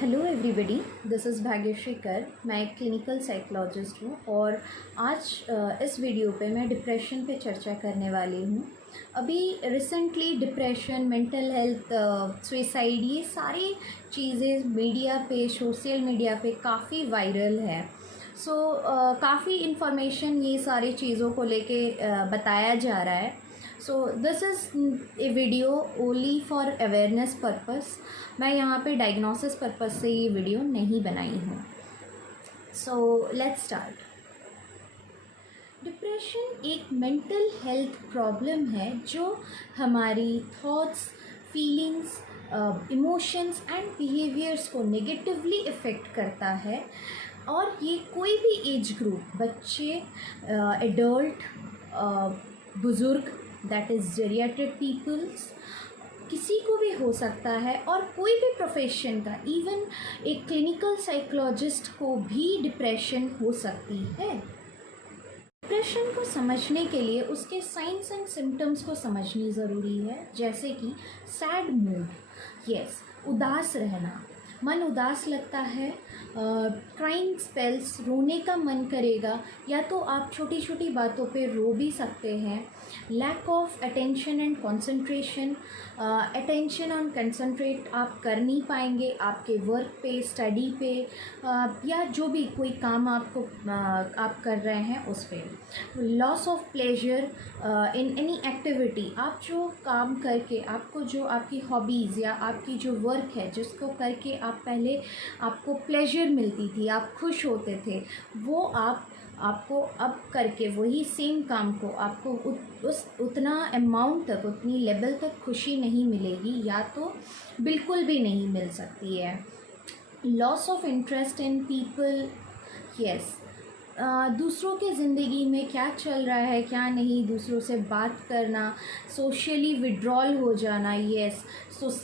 Hello everybody, this is Bhagyashree कर। मैं एक क्लिनिकल साइकोलॉजिस्ट हूँ और आज इस वीडियो पे मैं डिप्रेशन पे चर्चा करने वाली हूँ। अभी recently depression, mental health, suicide, ये सारी चीज़ें मीडिया पे, सोशल मीडिया पे काफ़ी वायरल है। काफ़ी इन्फॉर्मेशन ये सारी चीज़ों को लेके बताया जा रहा है। So this is a video only for awareness purpose. मैं यहाँ पे डायग्नोसिस पर्पस से ये वीडियो नहीं बनाई हूँ। So let's start. डिप्रेशन एक मेंटल हेल्थ प्रॉब्लम है जो हमारी thoughts, feelings, emotions and behaviours को नेगेटिवली इफ़ेक्ट करता है। और ये कोई भी एज ग्रुप, बच्चे, एडल्ट, बुज़ुर्ग, दैट इज़ जेरियाट्रिक पीपल्स, किसी को भी हो सकता है। और कोई भी प्रोफेशन का, इवन एक क्लिनिकल साइकोलॉजिस्ट को भी डिप्रेशन हो सकती है। डिप्रेशन को समझने के लिए उसके साइंस एंड सिम्टम्स को समझनी ज़रूरी है, जैसे कि सैड मूड, यस, उदास रहना, मन उदास लगता है, क्राइंग स्पेल्स, रोने का मन करेगा, या तो आप छोटी छोटी बातों पे रो भी सकते हैं। Lack of attention and concentration, attention और कंसंट्रेट आप कर नहीं पाएंगे आपके वर्क पे, स्टडी पे, या जो भी कोई काम आप कर रहे हैं उस पर। Loss of pleasure in any activity, आप जो काम करके, आपको जो आपकी हॉबीज़ या आपकी जो वर्क है जिसको करके आप पहले आपको प्लेजर मिलती थी, आप खुश होते थे, वो आपको अब करके वही सेम काम को आपको उतना अमाउंट तक, उतनी लेवल तक खुशी नहीं मिलेगी, या तो बिल्कुल भी नहीं मिल सकती है। Loss of interest in people, yes, दूसरों के ज़िंदगी में क्या चल रहा है क्या नहीं, दूसरों से बात करना, सोशली विड्रॉल हो जाना, यस।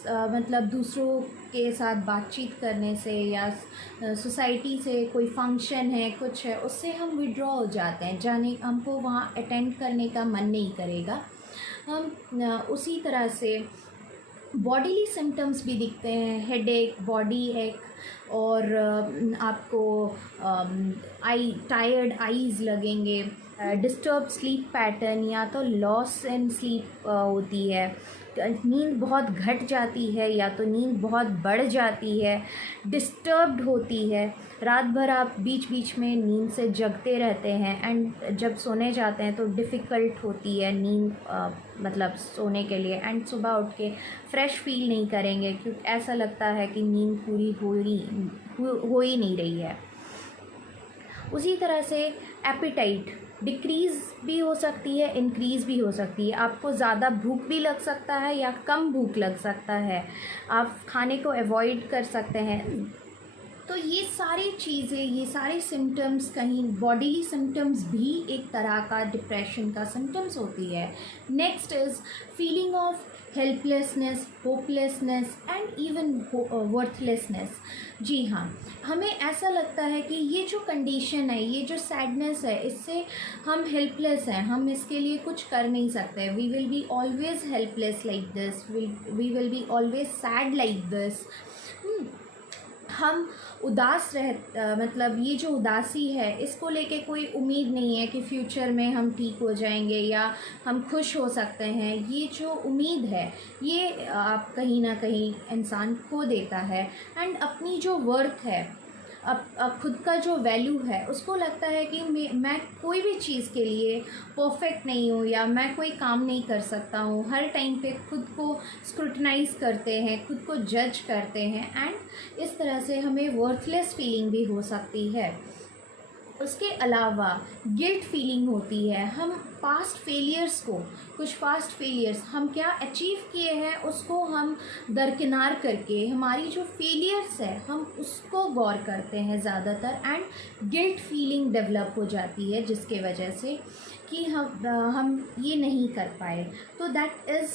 मतलब दूसरों के साथ बातचीत करने से या सोसाइटी से कोई फंक्शन है, कुछ है, उससे हम विड्रॉ हो जाते हैं, जाने हमको वहाँ अटेंड करने का मन नहीं करेगा। हम उसी तरह से बॉडीली सिम्टम्स भी दिखते हैं, हेडेक, बॉडी एक, और आपको टायर्ड आईज़ लगेंगे, डिस्टर्ब स्लीप पैटर्न, या तो लॉस इन स्लीप होती है, नींद बहुत घट जाती है या तो नींद बहुत बढ़ जाती है, डिस्टर्ब्ड होती है, रात भर आप बीच बीच में नींद से जगते रहते हैं, एंड जब सोने जाते हैं तो डिफ़िकल्ट होती है नींद, मतलब सोने के लिए, एंड सुबह उठ के फ्रेश फील नहीं करेंगे क्योंकि ऐसा लगता है कि नींद पूरी हो ही नहीं रही है। उसी तरह से एपिटाइट डिक्रीज़ भी हो सकती है, इंक्रीज़ भी हो सकती है। आपको ज़्यादा भूख भी लग सकता है या कम भूख लग सकता है, आप खाने को अवॉइड कर सकते हैं। तो ये सारी चीज़ें, ये सारे सिम्टम्स, कहीं बॉडीली सिम्टम्स भी एक तरह का डिप्रेशन का सिम्टम्स होती है। Next is feeling of helplessness, hopelessness and even worthlessness. जी हाँ, हमें ऐसा लगता है कि ये जो कंडीशन है, ये जो सैडनेस है, इससे हम हेल्पलेस हैं, हम इसके लिए कुछ कर नहीं सकते। We will be always helpless like this, we will be always sad like this. हम उदास मतलब ये जो उदासी है, इसको लेके कोई उम्मीद नहीं है कि फ्यूचर में हम ठीक हो जाएंगे या हम खुश हो सकते हैं। ये जो उम्मीद है, ये आप कहीं ना कहीं इंसान खो देता है, एंड अपनी जो वर्थ है, अब खुद का जो वैल्यू है, उसको लगता है कि मैं कोई भी चीज़ के लिए परफेक्ट नहीं हूँ, या मैं कोई काम नहीं कर सकता हूँ। हर टाइम पे खुद को स्क्रूटनाइज करते हैं, खुद को जज करते हैं, एंड इस तरह से हमें वर्थलेस फीलिंग भी हो सकती है। उसके अलावा गिल्ट फीलिंग होती है। हम पास्ट फेलियर्स को, कुछ पास्ट फेलियर्स हम क्या अचीव किए हैं, उसको हम दरकिनार करके हमारी जो फेलियर्स है हम उसको गौर करते हैं ज़्यादातर, एंड गिल्ट फीलिंग डेवलप हो जाती है, जिसके वजह से कि हम ये नहीं कर पाए। तो that is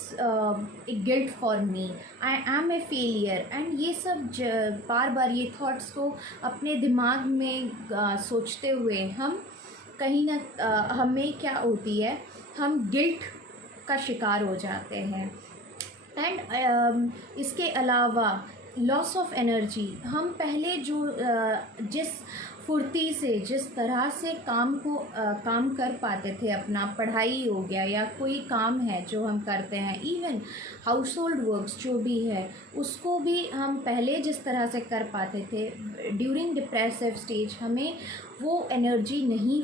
a guilt for me, I am a failure, and ये सब बार बार ये थॉट्स को अपने दिमाग में सोचते हुए हम कहीं ना हमें क्या होती है, हम गिल्ट का शिकार हो जाते हैं। एंड इसके अलावा लॉस ऑफ एनर्जी, हम पहले जो जिस फुर्ती से जिस तरह से काम कर पाते थे, अपना पढ़ाई हो गया या कोई काम है जो हम करते हैं, इवन हाउस होल्ड वर्क्स जो भी है उसको भी हम पहले जिस तरह से कर पाते थे, ड्यूरिंग डिप्रेसिव स्टेज हमें वो एनर्जी नहीं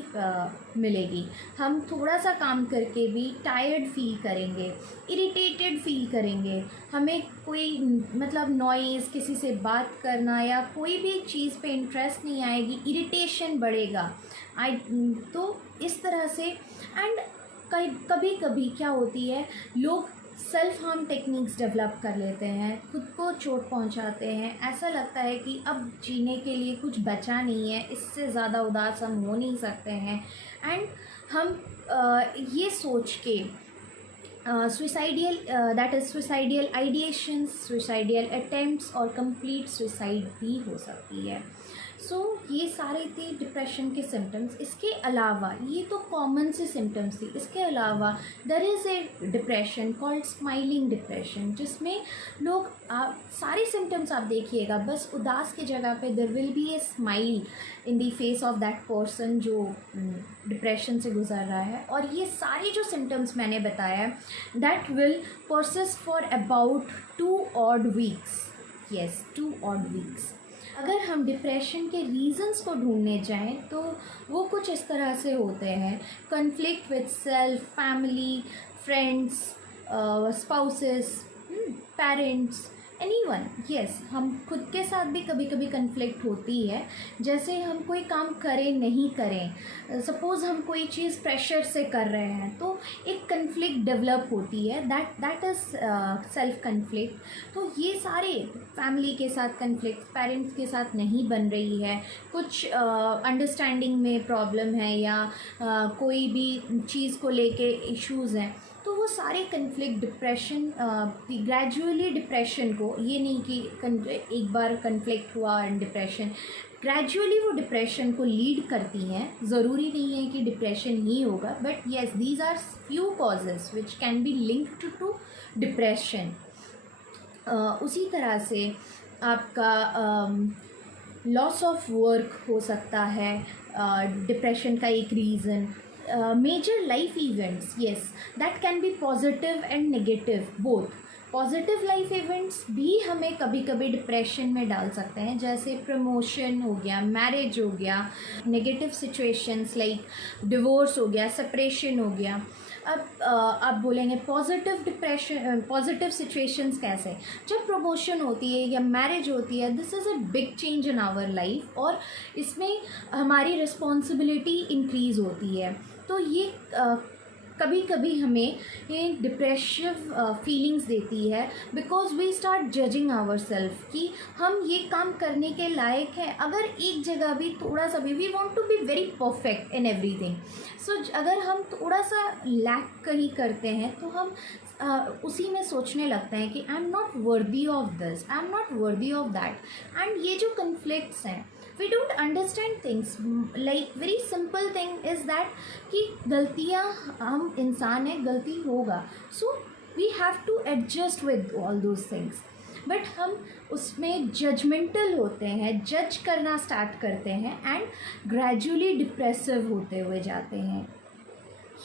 मिलेगी। हम थोड़ा सा काम करके भी टायर्ड फील करेंगे, इरिटेटेड फील करेंगे, हमें कोई मतलब नॉइज़, किसी से बात करना या कोई भी चीज़ पे इंटरेस्ट नहीं आएगी, इरिटेशन बढ़ेगा। तो इस तरह से एंड कभी कभी क्या होती है, लोग सेल्फ हार्म टेक्निक्स डेवलप कर लेते हैं, खुद को चोट पहुंचाते हैं, ऐसा लगता है कि अब जीने के लिए कुछ बचा नहीं है, इससे ज़्यादा उदास हम हो नहीं सकते हैं। एंड हम ये सोच के suicidal that is suicidal आइडिएशंस, suicidal attempts और कंप्लीट सुसाइड भी हो सकती है। ये सारे थे डिप्रेशन के सिम्टम्स। इसके अलावा ये तो कॉमन से सिम्टम्स थी, इसके अलावा there is a depression called smiling depression, जिसमें लोग सारे सिम्टम्स आप देखिएगा, बस उदास की जगह पे there will be a smile in the face of that person जो डिप्रेशन से गुजर रहा है। और ये सारे जो सिम्टम्स मैंने बताया that will persist for about 2 odd weeks। Yes, 2 odd weeks। अगर हम डिप्रेशन के रीज़न्स को ढूंढने जाएं तो वो कुछ इस तरह से होते हैं: conflict with self, family, friends, spouses, parents, anyone. Yes, हम खुद के साथ भी कभी कभी कन्फ्लिक्ट होती है, जैसे हम कोई काम करें नहीं करें, सपोज़ हम कोई चीज़ प्रेशर से कर रहे हैं तो एक कन्फ्लिक्ट डेवलप होती है, दैट इज़ सेल्फ कन्फ्लिक्ट। तो ये सारे फैमिली के साथ कन्फ्लिक्ट, पेरेंट्स के साथ नहीं बन रही है, कुछ अंडरस्टैंडिंग में प्रॉब्लम है या कोई भी चीज़ को लेके इश्यूज़ हैं, तो वो सारे कन्फ्लिक्ट डिप्रेशन, ग्रेजुअली डिप्रेशन को, ये नहीं कि एक बार कन्फ्लिक्ट हुआ एंड डिप्रेशन, ग्रेजुअली वो डिप्रेशन को लीड करती हैं। ज़रूरी नहीं है कि डिप्रेशन ही होगा, but yes, these are few causes which can be linked to depression. उसी तरह से आपका लॉस ऑफ वर्क हो सकता है डिप्रेशन का एक reason. Major life events, yes, that can be positive and negative both। Positive life events भी हमें कभी कभी डिप्रेशन में डाल सकते हैं, जैसे प्रमोशन हो गया, मैरिज हो गया, नेगेटिव सिचुएशंस लाइक डिवोर्स हो गया, सेपरेशन हो गया। अब आप बोलेंगे पॉजिटिव डिप्रेशन, पॉजिटिव सिचुएशंस कैसे? जब प्रमोशन होती है या मैरिज होती है, this is a big change in our life और इसमें हमारी रिस्पॉन्सिबिलिटी इंक्रीज़ होती है। तो ये कभी कभी हमें ये डिप्रेसिव फीलिंग्स देती है, because we start judging our self कि हम ये काम करने के लायक हैं। अगर एक जगह भी थोड़ा सा भी, we want to be very perfect in everything, so अगर हम थोड़ा सा लैक कहीं करते हैं तो हम उसी में सोचने लगते हैं कि I am not worthy of this, I am not worthy of that. And ये जो कन्फ्लिक्ट्स हैं, we don't understand things, like very simple thing is that कि गलतियाँ, हम इंसान हैं, गलती होगा, so we have to adjust with all those things, but हम उसमें जजमेंटल होते हैं, जज करना स्टार्ट करते हैं एंड ग्रेजुअली डिप्रेसिव होते हुए जाते हैं।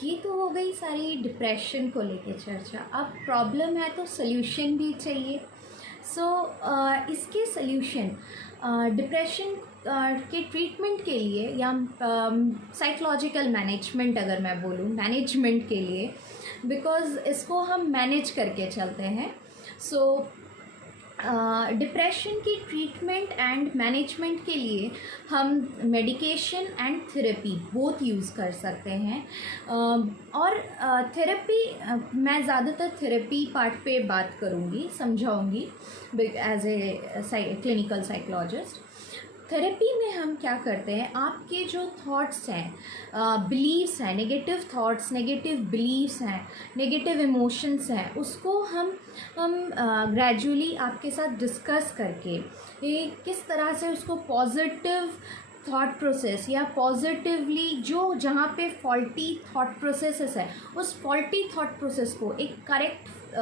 ये तो हो गई सारी डिप्रेशन को लेके चर्चा। अब प्रॉब्लम है तो सल्यूशन भी चाहिए। इसके सल्यूशन, डिप्रेशन के ट्रीटमेंट के लिए या साइकोलॉजिकल मैनेजमेंट, अगर मैं बोलूँ मैनेजमेंट के लिए, बिकॉज़ इसको हम मैनेज करके चलते हैं। डिप्रेशन की ट्रीटमेंट एंड मैनेजमेंट के लिए हम medication and therapy both use कर सकते हैं। और थेरेपी, मैं ज़्यादातर थेरेपी पार्ट पे बात करूँगी, समझाऊँगी as a clinical psychologist. Therapy में हम क्या करते हैं, आपके जो थॉट्स हैं, बिलीव्स हैं, नेगेटिव थॉट्स, नेगेटिव बिलीव्स हैं, नेगेटिव इमोशंस हैं, उसको हम ग्रेजुअली आपके साथ डिस्कस करके ये किस तरह से उसको पॉजिटिव थॉट प्रोसेस या पॉजिटिवली, जहाँ पे फॉल्टी थॉट प्रोसेसेस है, उस फॉल्टी थॉट प्रोसेस को एक करेक्ट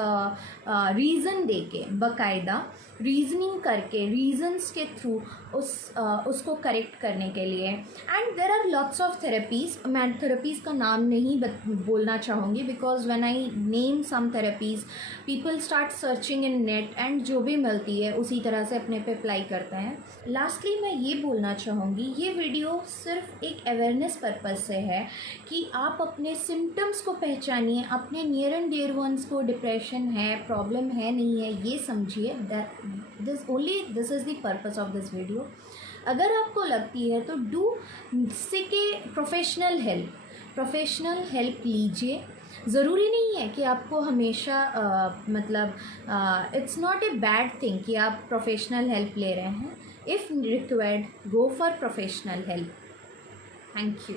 रीज़न दे के, बाकायदा रीजनिंग करके, रीजंस के थ्रू उसको करेक्ट करने के लिए। And there are lots of therapies, मैं थेरेपीज़ का नाम नहीं बोलना चाहूँगी, because when I name some therapies people start searching in net and जो भी मिलती है उसी तरह से अपने पे अप्लाई करते हैं। लास्टली मैं ये बोलना चाहूँगी, ये वीडियो सिर्फ एक अवेयरनेस पर्पज़ से है कि आप अपने सिम्टम्स को पहचानिए, अपने नियर एंड डियर वंस को डिप्रेशन है, प्रॉब्लम है, नहीं है, ये समझिए। This is the purpose of this video. अगर आपको लगती है तो डू सीके प्रोफेशनल हेल्प लीजिए। ज़रूरी नहीं है कि आपको हमेशा it's not a bad thing कि आप प्रोफेशनल हेल्प ले रहे हैं। If required, go for professional help. Thank you.